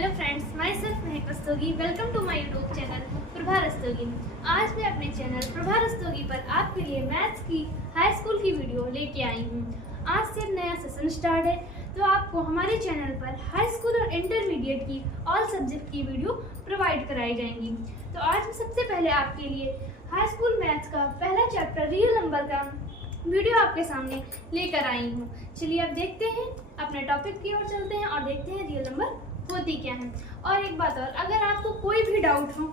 Hello friends, myself Mahak Rastogi. Welcome to my YouTube channel Prabha Rastogi. आज मैं अपने चैनल प्रभा रस्तोगी पर आपके लिए मैथ्स की हाई स्कूल की वीडियो लेके आई हूँ। आज से नया सेशन स्टार्ट है, तो आपको हमारे चैनल पर हाई स्कूल और इंटरमीडिएट की ऑल सब्जेक्ट की वीडियो प्रोवाइड कराई जाएंगी। तो आज मैं सबसे पहले आपके लिए हाई स्कूल मैथ्स का पहला चैप्टर रियल नंबर का वीडियो आपके सामने लेकर आई हूँ। चलिए अब देखते हैं, अपने टॉपिक की ओर चलते हैं और देखते हैं रियल नंबर होती क्या है। और एक बात और, अगर आपको कोई भी डाउट हो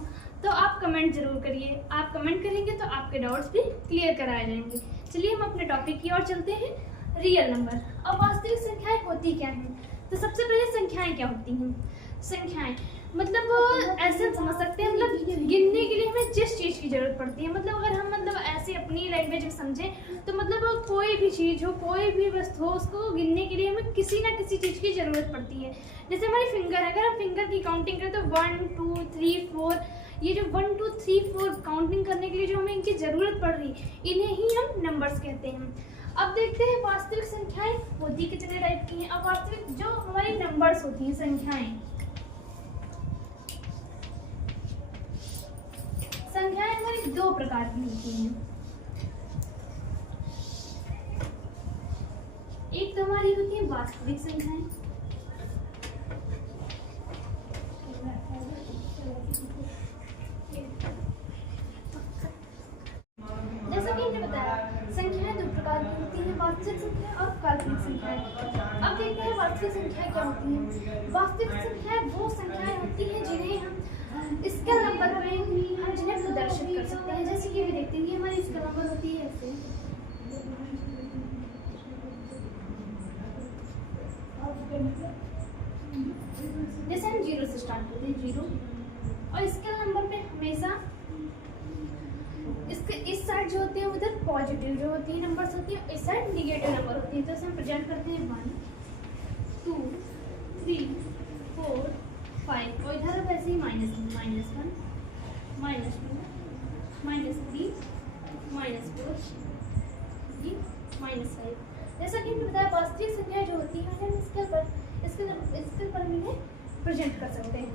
तो आप कमेंट जरूर करिए। आप कमेंट करेंगे तो आपके डाउट्स भी क्लियर कराए जाएंगे। चलिए हम अपने टॉपिक की ओर चलते हैं, रियल नंबर। अब वास्तविक संख्याएं होती क्या हैं? तो सबसे पहले संख्याएं क्या होती हैं? संख्याएं मतलब ऐसे समझ सकते हैं, मतलब गिनने के लिए हमें जिस चीज़ की जरूरत पड़ती है, मतलब अगर हम ऐसे अपनी लैंग्वेज में समझें तो मतलब कोई भी चीज़ हो, कोई भी वस्तु हो, उसको गिनने के लिए हमें किसी ना किसी चीज़ की ज़रूरत पड़ती है। जैसे हमारी फिंगर है, अगर हम फिंगर की काउंटिंग करें तो 1 2 3 4, ये जो 1 2 3 4 काउंटिंग करने के लिए जो हमें इनकी ज़रूरत पड़ रही, इन्हें ही हम नंबर्स कहते हैं। अब देखते हैं वास्तविक संख्याएं होती कितने टाइप की हैं। अब वास्तविक जो हमारी नंबर्स होती हैं, संख्याएं हमारी दो प्रकार की होती हैं। एक तो हमारी होती है वास्तविक संख्याएं, जैसा कि हमने बताया संख्याएं दो प्रकार की होती हैं, वास्तविक संख्या और काल्पनिक संख्याएं। अब देखते हैं वास्तविक संख्याएं क्या होती हैं। वास्तविक संख्याएं वो संख्याएं होती हैं जिन्हें हम स्केल नंबर पे हम जिन्हें प्रदर्शित कर सकते हैं। जैसे कि देखते हैं, हमारी स्केल नंबर होती है ऐसे, जैसे हम 0 से स्टार्ट करते हैं, 0। और स्केल नंबर पे हमेशा इसके इस साइड जो होती है उधर पॉजिटिव जो होती है नंबर्स होती है, इस साइड निगेटिव नंबर होती है। तो हम प्रेजेंट करते हैं 1 2 3 4 5, और इधर वैसे ही -1 -1 -2 -3 -4 -5। जैसा कि हमने बताया वास्तविक संख्या जो होती है हम स्केल पर भी प्रेजेंट कर सकते हैं।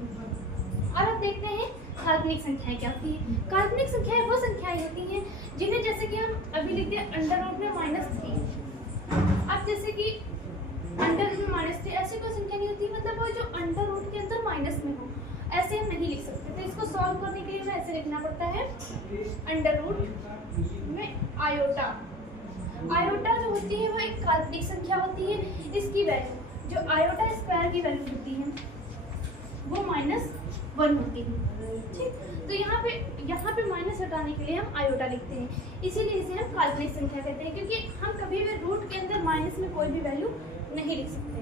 और अब देखते हैं काल्पनिक संख्याएं क्या होती हैं। काल्पनिक संख्याएं वो संख्याएं होती हैं जिन्हें, जैसे कि हम अभी लिखते हैं अंडर रूट में -3। अब जैसे कि अंडर रूट में -3 ऐसी कोई संख्या नहीं होती, मतलब वो जो अंडर रूट के अंदर माइनस में हो, ऐसे हम नहीं लिख सकते। तो इसको सॉल्व करने के लिए हमें ऐसे लिखना पड़ता है, अंडर रूट में आयोटा। आयोटा जो होती है वो एक काल्पनिक संख्या होती है। इसकी वैल्यू जो आयोटा स्क्वायर की वैल्यू होती है वो -1 होती है। ठीक, तो यहाँ पे माइनस हटाने के लिए हम आयोटा लिखते हैं, इसीलिए इसे हम काल्पनिक संख्या कहते हैं, क्योंकि हम कभी भी रूट के अंदर माइनस में कोई भी वैल्यू नहीं लिख सकते।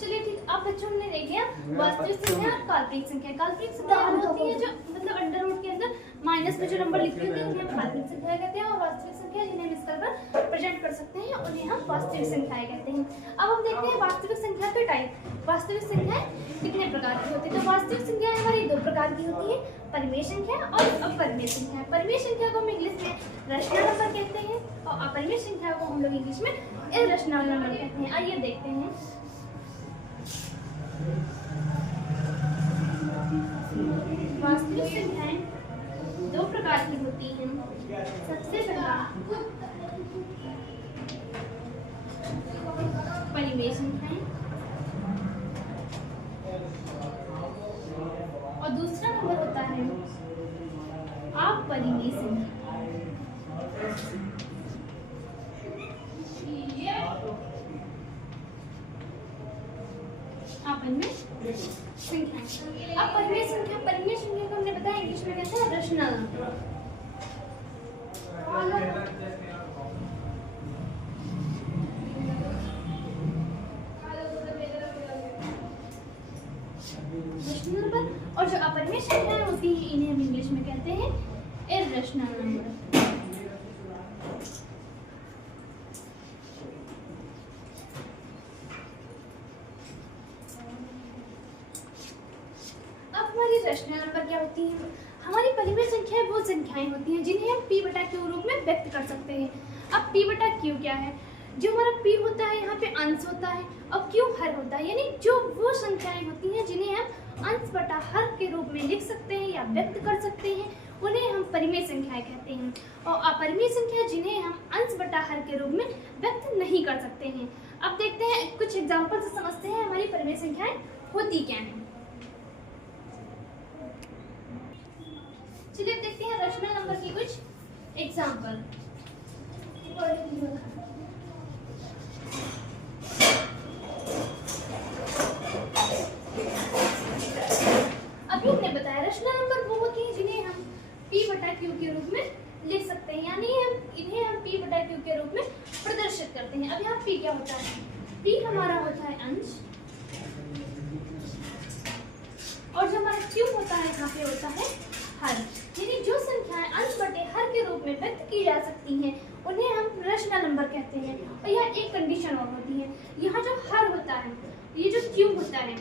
चलिए ठीक, अब बच्चों हमने देख लिया वास्तविक संख्या और काल्पनिक संख्या। काल्पनिक संख्या होती है जो मतलब अंडर रूट के अंदर माइनस में जो नंबर लिखे होते हैं उन्हें हम काल्पनिक संख्या कहते हैं, और वास्तविक संख्या जिन्हें हम स्केल पर प्रेजेंट कर सकते हैं उन्हें हम वास्तविक संख्याएं कहते हैं। अब हम देखते हैं वास्तविक संख्या के टाइप। वास्तविक संख्याएं कितने प्रकार की होती है? तो वास्तविक संख्याएं हमारी दो प्रकार की होती है, परिमेय संख्या और अपरिमेय संख्या। परिमेय संख्या को हम इंग्लिश में रैशनल नंबर कहते हैं, और अपरिमेय संख्या को हम लोग इंग्लिश में इरैशनल नंबर कहते हैं। आइए देखते हैं। वास्तविक संख्याएं दो प्रकार की होती हैं। सबसे पहला परिमेय संख्याएं और दूसरा नंबर होता है अपरिमेय संख्या। अपरिमेय संख्या। अब परिमेय संख्या को हमने बताया इंग्लिश में कहते हैं रैशनल नंबर। और जो अपरिमेय संख्याएं होती हैं इन्हें हम इंग्लिश में कहते हैं इरैशनल नंबर। रैशनल नंबर क्या होती है? हमारी परिमेय संख्याएं वो संख्याएं होती हैं जिन्हें हम p बटा q रूप में व्यक्त कर सकते हैं। अब p बटा q क्या है? जो हमारा p होता है यहाँ पे अंश होता है और q हर होता है, यानी जो वो वो संख्याएं होती हैं जिन्हें हम अंश बटा हर के रूप में लिख सकते हैं या व्यक्त कर सकते हैं, उन्हें हम परिमेय संख्याएं कहते हैं। और अपरिमेय संख्या जिन्हें हम अंश बटा हर के रूप में व्यक्त नहीं कर सकते हैं। अब देखते हैं कुछ एग्जाम्पल से समझते हैं हमारी परिमेय संख्याएं होती क्या हैं। चलिए देखते हैं रेशनल नंबर की कुछ एग्जाम्पल। अभी हमने बताया रेशनल नंबर वो होती हैं जिन्हें हम p बटा q के रूप में लिख सकते हैं, यानी इन्हें हम p बटा q के रूप में प्रदर्शित करते हैं। अब यहाँ p क्या होता है? p हमारा होता है अंश, और जो हमारा q होता है यहाँ पे होता है हर। यानी जो संख्याएं अंश बटे हर के रूप में व्यक्त की जा सकती हैं उन्हें हम रेशनल नंबर कहते हैं। और यहाँ एक कंडीशन और होती है, यहाँ जो हर होता है, ये जो q होता है,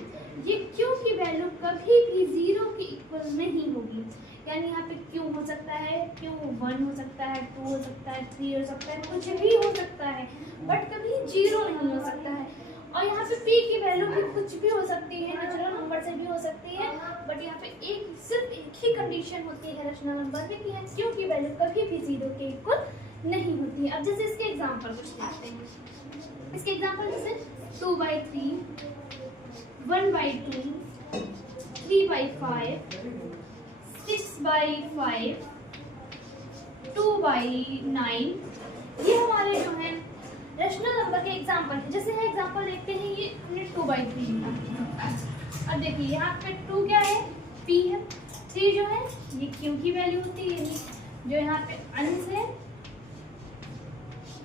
ये q की वैल्यू कभी भी 0 के इक्वल नहीं होगी। यानी यहाँ पे q हो सकता है, q 1 हो सकता है, 2 हो सकता है, 3 हो सकता है, कुछ भी हो सकता है, बट कभी 0 नहीं हो सकता है। और यहाँ पे p की वैल्यू भी कुछ भी हो सकती है, नेचुरल नंबर से भी हो सकती है, बट यहाँ पे सिर्फ एक ही कंडीशन होती है रेशनल नंबर में कि q की वैल्यू कभी भी 0 के इक्वल नहीं होती है। अब जैसे इसके एग्जाम्पल कुछ देखते हैं। इसके एग्जाम्पल जैसे 2/3, 1/2, 3/5, 6/5, 2/9, ये हमारे जो है रेशनल नंबर के एग्जाम्पल है। जैसे है एग्जाम्पल देखते हैं, ये हमने 2/3 लिखा। अब देखिए यहाँ पे 2 क्या है? p है। 3 जो है ये q की वैल्यू होती है, जो यहाँ पे अंश है,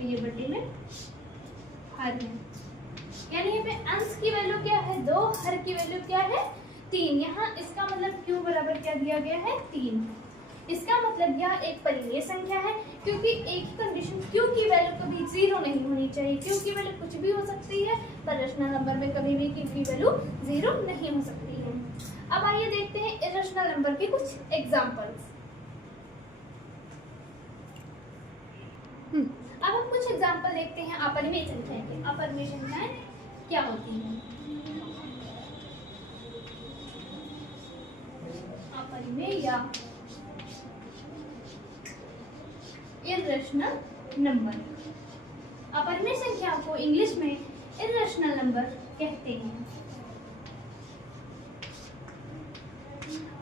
ये बटे में हर है। यानी यहाँ पे अंश की वैल्यू क्या है? 2, हर की वैल्यू क्या है? 3। यहाँ इसका मतलब q बराबर क्या दिया गया है? 3। इसका मतलब यह एक परिमेय संख्या है, क्योंकि एक ही कंडीशन q की वैल्यू कभी 0 नहीं होनी चाहिए। q की वैल्यू कुछ भी हो सकती है, पर रेशनल नंबर में कभी भी q की वैल्यू 0 नहीं हो सकती है। अब आइए देखते हैं इरेशनल नंबर के कुछ एग्जाम्पल्स। अब हम कुछ एग्जाम्पल देखते हैं अपरिमेय संख्याएं के। अपरिमेय संख्याएं क्या होती हैं? अपरिमेय या इरेशनल नंबर। अपरिमेय संख्या को इंग्लिश में इरेशनल नंबर कहते हैं।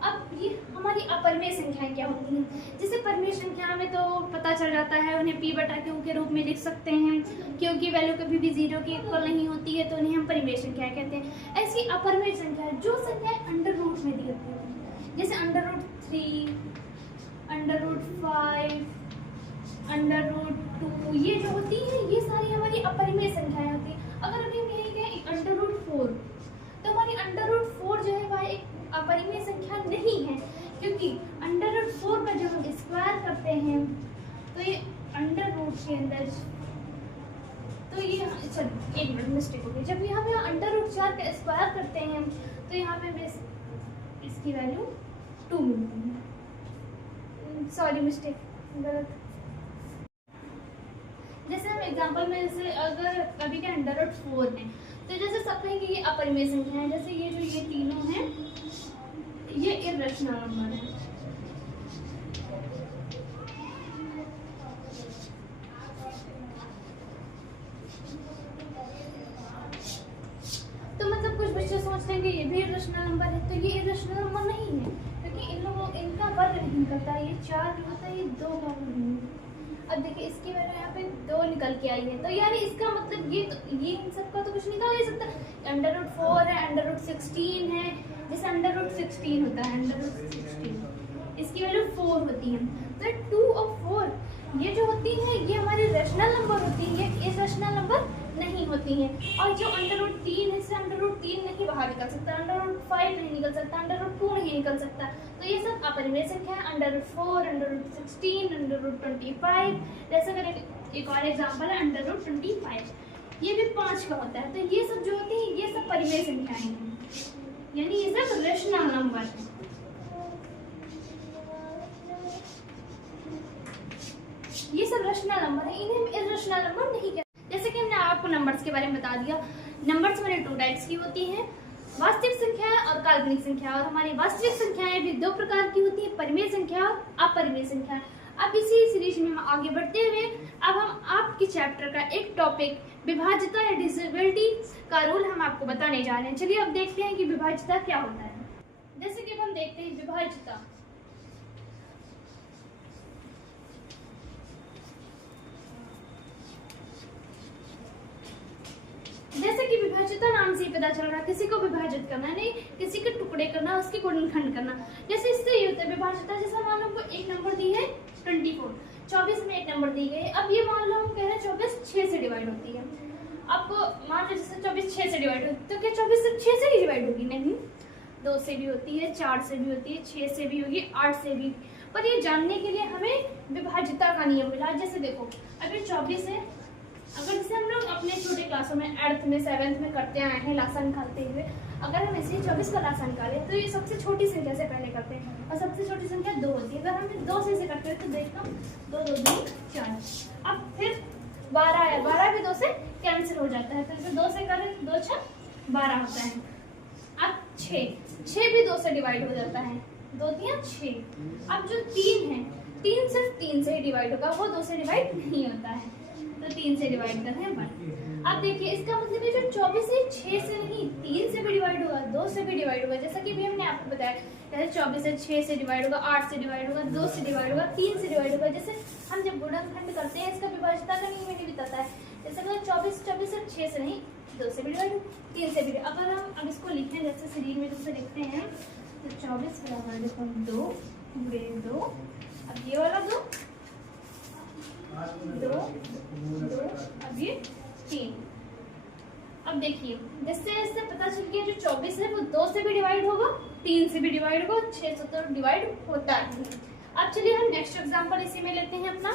अब ये हमारी अपरिमेय संख्याएं क्या होती हैं? जैसे परिमेय संख्या में तो पता चल जाता है, उन्हें p बटा q के रूप में लिख सकते हैं। q की वैल्यू कभी भी 0 के इक्वल नहीं होती है, तो उन्हें हम परिमेय संख्याएं कहते हैं। ऐसी अपरिमेय संख्या जो संख्याएं अंडर रूट में दी होती है, जैसे √3, √5, √2, ये जो होती है ये सारी हमारी अपरिमेय संख्याएं होती हैं। अगर अभी हम कहेंगे √4, तो हमारी √4 जो है वह एक अपरिमेय संख्या नहीं है, क्योंकि √4 का जब हम स्क्वायर करते हैं तो ये अंडर रूट के अंदर, तो ये चलो एक मिनट मिस्टेक हो गई। जब यहाँ पे √4 का स्क्वायर करते हैं तो यहाँ पे इसकी वैल्यू 2 मिलती है। सॉरी मिस्टेक, गलत। जैसे हम एग्जांपल में जैसे अगर कभी के √4 है, तो जैसे सब कहेंगे ये अपरिमेय संख्या है। जैसे ये जो ये तीनों हैं ये इरेशनल नंबर है। तो मतलब कुछ बच्चे सोच लेंगे ये भी इरेशनल नंबर है, तो ये इरेशनल नंबर नहीं है, क्योंकि इन लोगों इनका वर्ग नहीं निकलता। ये 4 जो होता है ये 2 का वर्ग नहीं है। अब देखिए इसकी वैल्यू यहाँ पे 2 निकल के आई है, तो यानी इसका मतलब ये इन सबका तो कुछ निकाल नहीं सकता। √4 है, √16 है, जैसे √16 होता है, √16 इसकी वैल्यू 4 होती है। तो 2 और 4 ये जो होती है ये हमारी रेशनल नंबर होती है, ये इरेशनल नंबर नहीं होती हैं। और जो √3 है, इससे √3 नहीं बाहर निकल सकता, √5 नहीं निकल सकता, √2 नहीं निकल सकता। तो ये सब अपरिमेय संख्या है। √4, √16, √25। जैसे अगर एक और एग्जांपल है √25, ये भी 5 का होता है। तो ये सब जो होती है ये सब परिमेय संख्याएं हैं, यानी ये सब रेशनल नंबर है। ये सब रेशनल नंबर है, इन्हें हम इरेशनल नंबर नहीं कहते। जैसे कि हमने आपको नंबर्स के बारे में बता दिया। नंबर्स हमारे 2 टाइप्स की होती हैं, वास्तविक संख्या और काल्पनिक संख्या। और हमारी वास्तविक संख्याएं भी दो प्रकार की होती है, परिमेय संख्या और अपरिमेय संख्या। अब इसी सीरीज में हम आगे बढ़ते हुए अब हम आपके चैप्टर का एक टॉपिक विभाज्यता या डिविजिबिलिटी का रूल हम आपको बताने जा रहे हैं। चलिए अब देखते हैं कि विभाज्यता क्या होता है। जैसे कि हम देखते हैं विभाज्यता, जैसे कि विभाज्यता नाम से ही पता चल रहा है, किसी को विभाजित करना नहीं, किसी के टुकड़े करना, उसके गुणनखंड करना। जैसे इससे ये होता है विभाज्यता, जैसे मान लो हमको एक नंबर दी है 24, 24 में एक नंबर दी गई। अब ये मान लो हम कह रहे हैं 24 6 से डिवाइड होती है। आपको मान लो जैसे 24 6 से डिवाइड होती है, तो क्या 24 से 6 से ही डिवाइड होगी? नहीं, 2 से भी होती है, 4 से भी होती है, 6 से भी होगी, 8 से भी। पर ये जानने के लिए हमें विभाज्यता का नियम मिला। जैसे देखो अगर 24 है, अगर जैसे हम लोग अपने छोटे क्लासों में 8th में 7th में करते आए हैं लासा निकालते हुए, अगर हम ऐसे 24 का लासा निकालें तो ये सबसे छोटी संख्या से पहले करते हैं और सबसे छोटी संख्या 2 होती है। अगर हम 2 से करते हैं तो देखो 2 2 2 4। अब फिर 12 है, 12 भी 2 से कैंसिल हो जाता है, तो 2 से करें 2 6 12 होता है। अब 6 भी 2 से डिवाइड हो जाता है, 2 3 6। अब जो 3 है, 3 सिर्फ 3 से ही डिवाइड होगा, वो 2 से डिवाइड नहीं होता है, तो 3 से डिवाइड करते हैं 1। अब देखिए इसका मतलब है जो 24 है 6 से नहीं 3 से भी डिवाइड होगा, 2 से भी डिवाइड होगा। जैसा कि भी हमने आपको बताया, जैसे 24 है 6 से डिवाइड होगा, 8 से डिवाइड होगा, 2 से डिवाइड होगा, 3 से डिवाइड होगा। जैसे हम जब गुणनखंड करते हैं इसका विभाज्यता का नियम भी बताता है। जैसे अगर 24 सिर्फ 6 से नहीं 2 से भी डिवाइड होगा, 3 से भी। अगर हम अब इसको लिखें जैसे सीरीज में जैसे लिखते हैं तो 24 बराबर देखो 2 गुणे 2, अब ये वाला 2 2 2, अब ये 3। अब देखिए जिससे इससे पता चल गया जो 24 है वो 2 से भी डिवाइड होगा, 3 से भी डिवाइड होगा, 6 से तो डिवाइड होता है। अब चलिए हम नेक्स्ट एग्जांपल इसी में लेते हैं अपना।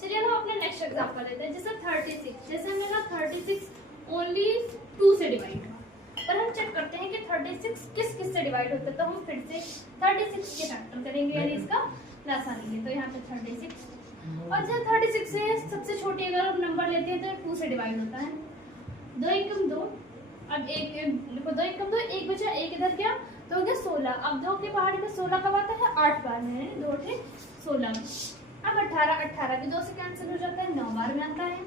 चलिए हम अपना नेक्स्ट एग्जांपल लेते हैं, जैसे 36। जैसे हमने कहा 36 ओनली 2 से डिवाइड हुआ, पर हम चेक करते हैं कि 36 किस से डिवाइड होता है। तो हम फिर से 36 के फैक्टर करेंगे, यानी इसका लासा लेंगे। तो यहाँ पे 36, और जब 36 से सबसे छोटी अगर हम नंबर लेते हैं तो 2 से डिवाइड होता है। 2 एकम 2, अब एक देखो 2 एकम 2, एक बचा, एक इधर गया तो हो गया 16। अब 2 के पहाड़ी में 16 कब आता है? 8 बार में, 2 8 16। अब 18, 18 भी 2 से कैंसिल हो जाता है, 9 बार में आता है।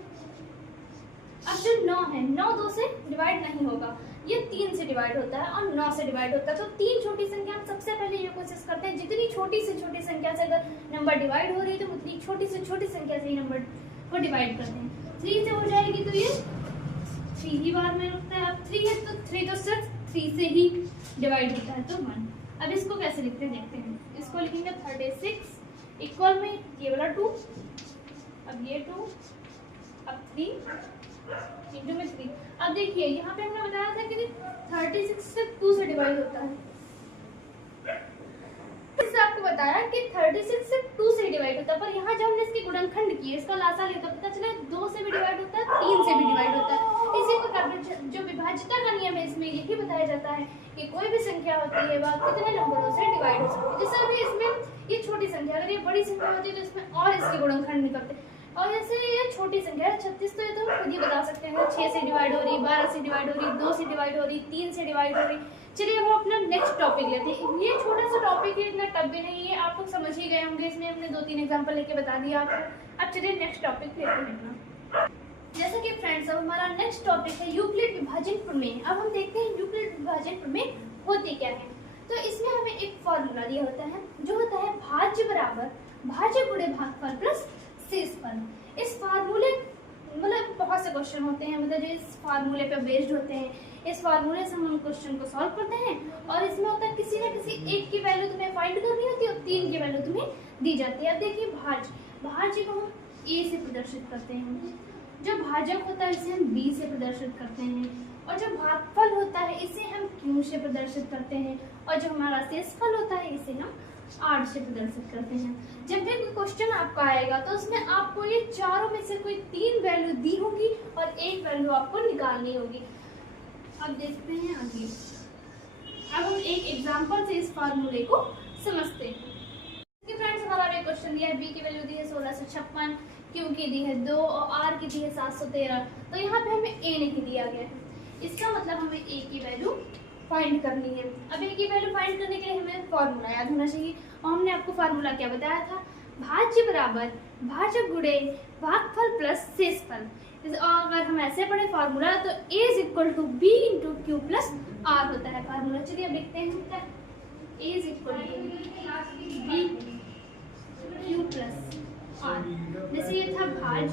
अब जो 9 है, 9 2 से डिवाइड नहीं होगा, ये 3 से डिवाइड होता है और 9 से डिवाइड होता है। तो 3 छोटी संख्या हम सबसे पहले ये कोशिश करते हैं जितनी छोटी से छोटी संख्या से अगर नंबर डिवाइड हो रही है तो उतनी छोटी से छोटी संख्या से ही नंबर को डिवाइड करते हैं। 3 से हो जाएगी तो ये 3 ही बार में रुकता है। अब 3 है तो 3 तो सिर्फ 3 से ही डिवाइड होता है, तो 1। अब इसको कैसे लिखते हैं देखते हैं। इसको लिखेंगे 36 इक्वल में ये वाला 2, अब ये 2, अब 3 इंटू में 3। अब देखिए यहाँ पे हमने बताया था कि 36 से 2 से डिवाइड होता है। इससे आपको बताया कि 36 से 2 से डिवाइड होता है, पर यहाँ जब हमने इसकी गुणनखंड की, इसका लासा लिया, तो पता चला 2 से भी डिवाइड होता है, 3 से भी डिवाइड होता है। इसी प्रकार जो विभाज्यता का नियम है इसमें यही बताया जाता है कि कोई भी संख्या होती है वह कितने नंबरों से डिवाइड हो सकती है। जैसे अभी इसमें ये छोटी संख्या, अगर ये बड़ी संख्या होती है तो इसमें और इसकी गुणनखंड निकलते हैं। और जैसे ये छोटी संख्या है 36, तो ये तो हम खुद ही बता सकते हैं 6 से डिवाइड हो रही, 12 से डिवाइड हो रही, 2 से डिवाइड हो रही, 3 से डिवाइड हो रही। चलिए हम अपना नेक्स्ट टॉपिक लेते हैं। ये छोटा सा टॉपिक है, इतना टफ भी नहीं है, आप लोग समझ ही गए होंगे, इसमें हमने 2-3 एग्जांपल लेके बता दिया आपको। अब चलिए नेक्स्ट टॉपिक लेते हैं। जैसा कि फ्रेंड्स अब हमारा नेक्स्ट टॉपिक है यूक्लिड विभाजन प्रमेय। अब हम देखते हैं यूक्लिड विभाजन प्रमेय होते क्या है। तो इसमें हमें एक फॉर्मूला दिया होता है जो होता है भाज्य बराबर भाज्य गुणे भागफल प्लस शेषफल। इस फार्मूले मतलब बहुत से क्वेश्चन होते हैं, मतलब जो इस फार्मूले पे बेस्ड होते हैं। इस फार्मूले से हम क्वेश्चन को सॉल्व करते हैं और इसमें होता है किसी न किसी एक की वैल्यू तुम्हें फाइंड करनी होती है और 3 की वैल्यू तुम्हें दी जाती है। अब देखिए भाज्य को हम ए से प्रदर्शित करते हैं, जो भाजक होता है इसे हम बी से प्रदर्शित करते हैं, और जो भागफल होता है इसे हम क्यू से प्रदर्शित करते हैं, और जो हमारा शेषफल होता है इसे हम आर से प्रदर्शित करते हैं। जब भी कोई क्वेश्चन आपका आएगा तो उसमें आपको ये चारों में से कोई 3 वैल्यू दी होगी और एक वैल्यू आपको निकालनी होगी। अब देखते हैं आगे। अब हम एक एग्जांपल से इस फार्मूले को समझते हैं। फ्रेंड्स हमारा एक क्वेश्चन दिया है, बी की वैल्यू दी है 1656, क्यू की दी है 2 और आर की दी है 713। तो यहाँ पे हमें ए नहीं दिया गया है। इसका मतलब हमें ए की वैल्यू फाइंड करनी है। अब ए की वैल्यू फाइंड करने के लिए हमें फॉर्मूला याद होना चाहिए, और हमने आपको फार्मूला क्या बताया था, भाज्य बराबर भाजक गुणे भागफल प्लस शेषफल। अगर हम ऐसे पढ़े फार्मूला तो a is equal to B into Q plus R होता है फार्मूला। चलिए अब देखते हैं क्या, a is equal to B Q plus R. जैसे ये था भाज,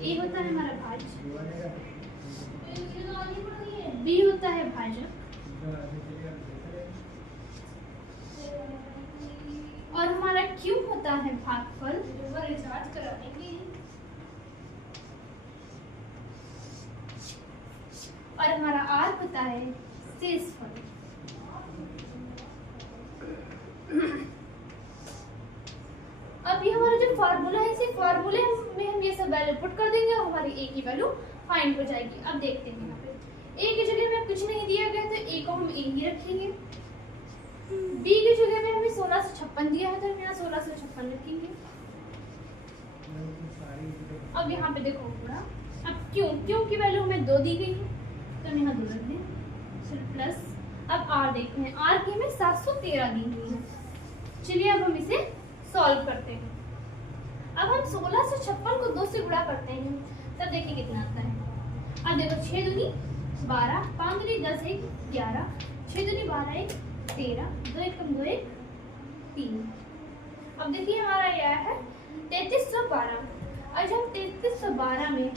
a होता है हमारा भाज, b होता है भाजक, और हमारा Q होता है भागफल, रिचार्ज करा देंगे, और हमारा R होता है शेषफल। अब ये हमारा जो फार्मूला है, इसी फार्मूले में हम ये सब वैल्यू पुट कर देंगे और हमारी A की वैल्यू फाइंड हो जाएगी। अब देखते हैं यहाँ पे A की जगह में कुछ नहीं दिया गया तो A को हम A ही रखेंगे, B की जगह में हमें 1656 दिया है तो हम यहाँ 1656 रखेंगे। अब यहाँ पे देखो पूरा, अब क्यों की वैल्यू हमें 2 दी गई है तो हम यहाँ 2 रख दें, फिर प्लस। अब R देखते हैं, R की हमें 713 दी हुई है। चलिए अब हम इसे सॉल्व करते हैं। अब हम 1656 को 2 से गुणा करते हैं, तब देखिए कितना आता है। अब देखो 6 दूनी 12, 5 दूनी 10, 1 11, 6 दूनी 12, 1 13, 2 1 कम 2 1 3। अब देखिए हमारा यह है 3312। आज हम 3312 में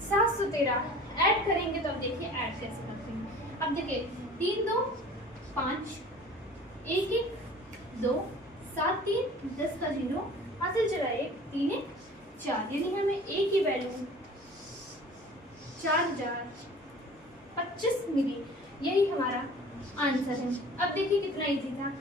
713 ऐड करेंगे तो अब देखिए ऐड कैसे करते हैं। अब देखिए 3 2 5 1 1 2 7 3 10 का 0 हासिल चला 1 3 1 4, यानी हमें A की वैल्यू 4025 मिली। यही हमारा आंसर है। अब देखिए कितना इजी था,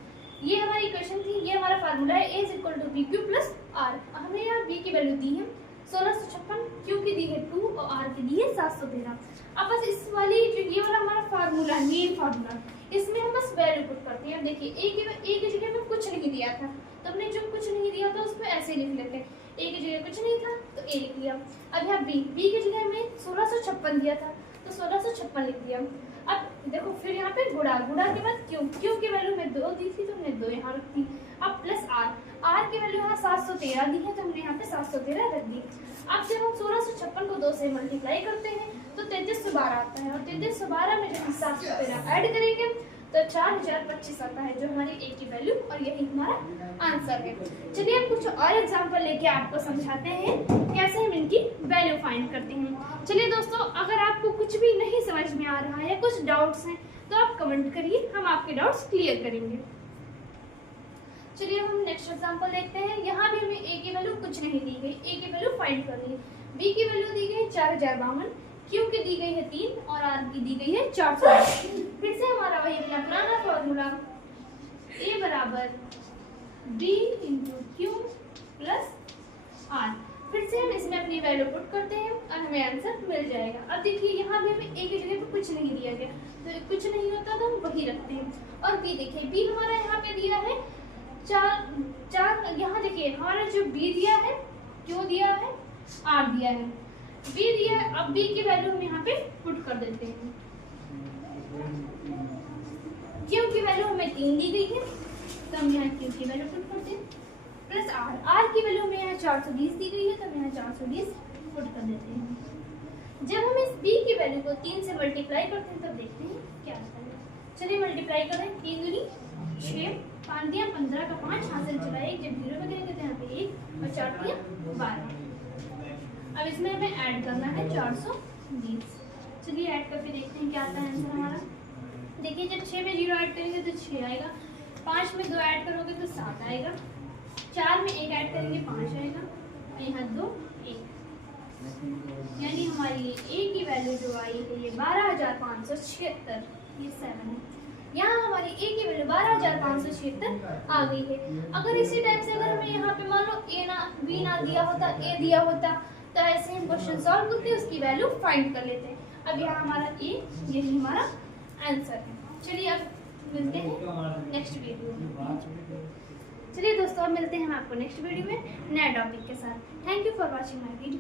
ये हमारी इक्वेशन थी, ये हमारा फार्मूला है, a is equal to B Q plus R. हमें यहाँ b की वैल्यू दी है 1656, q की दी है 2 और r की दी है 713। अब बस इस वाली जो ये वाला हमारा फार्मूला मेन फार्मूला, इसमें हम बस वैल्यू पुट करते हैं। अब देखिए a की जगह में कुछ नहीं दिया था तो हमने जो कुछ नहीं दिया था उसमें ऐसे लिख लेते हैं, a की जगह कुछ नहीं था तो a लिख लिया। अब यहाँ b की जगह हमें 1656 दिया था तो 1656 लिख दिया। अब देखो फिर यहाँ पे गुणा के बाद क्यू की वैल्यू में 2 दी थी तो हमने 2 यहाँ रख दी। अब प्लस आर की वैल्यू यहाँ 713 दी है तो हमने यहाँ पे 713 रख दी। अब जब हम 1656 को 2 से मल्टीप्लाई करते हैं तो 3312 आता है, और 3312 में जब हम 713 ऐड करेंगे तो 4025 आता है, जो हमारी ए की वैल्यू, और यही हमारा आंसर है। चलिए हम कुछ और एग्जांपल लेके आपको समझाते हैं कैसे हम इनकी वैल्यू फाइंड करते हैं। चलिए दोस्तों, अगर आपको कुछ भी नहीं समझ में आ रहा है या कुछ डाउट्स हैं तो आप कमेंट करिए, हम आपके डाउट्स क्लियर करेंगे। चलिए हम नेक्स्ट एग्जांपल देखते हैं। यहाँ भी हमें ए की वैल्यू कुछ नहीं दी गई, ए की वैल्यू फाइंड करनी है। बी की वैल्यू दी गई है 4052, क्यू की दी गई है 3 और आर की दी गई है 400। फिर से हमारा वही अपना पुराना फॉर्मूला ए बराबर B into Q plus R. फिर से हम इसमें अपनी वैल्यू पुट करते हैं और हमें आंसर मिल जाएगा। अब देखिए यहाँ भी हमें ए की जगह पे कुछ नहीं दिया गया, तो कुछ नहीं होता तो हम वही रखते हैं। और बी देखिए, बी हमारा यहाँ पे दिया है 4। यहाँ देखिए हमारा जो बी दिया है, क्यू दिया है, आर दिया है, बी दिया है। अब बी की वैल्यू हम यहाँ पे पुट कर देते हैं। क्यू की वैल्यू हमें 3 दी गई है तो हम यहाँ क्यू की वैल्यू पुट करते हैं, प्लस आर की वैल्यू हमें यहाँ 420 दी गई है तो हम यहाँ 420 पुट कर देते हैं। जब हम इस बी की वैल्यू को 3 से मल्टीप्लाई करते हैं तब देखते हैं क्या आता है। चलिए मल्टीप्लाई करें, 3 दूनी 6, 5 दिया 15 का 5 हासिल चला 1, जब 0 पे करेंगे तो यहाँ पे 1 और 4 दिया 12। अब इसमें हमें ऐड करना है 420। चलिए ऐड करके देखते हैं क्या आता है आंसर हमारा। देखिए जब 6 में 0 ऐड करेंगे तो 6 आएगा, 5 में 2 ऐड करोगे तो 7 आएगा, 4 में 1 ऐड करेंगे 5 आएगा, और यहाँ 2 1, यानी हमारी ए की वैल्यू जो आई है ये 12576, ये 7 है। यहाँ हमारी ए की वैल्यू 12576 आ गई है। अगर इसी टाइप से अगर हमें यहाँ पे मान लो ए ना बी ना दिया होता, ए दिया होता, तो ऐसे हम क्वेश्चन सॉल्व करके उसकी वैल्यू फाइंड कर लेते हैं। अब यहाँ हमारा ए, यही हमारा आंसर है। चलिए अब मिलते हैं नेक्स्ट वीडियो में। चलिए दोस्तों, अब मिलते हैं हम आपको नेक्स्ट वीडियो में नए टॉपिक के साथ। Thank you for watching my video.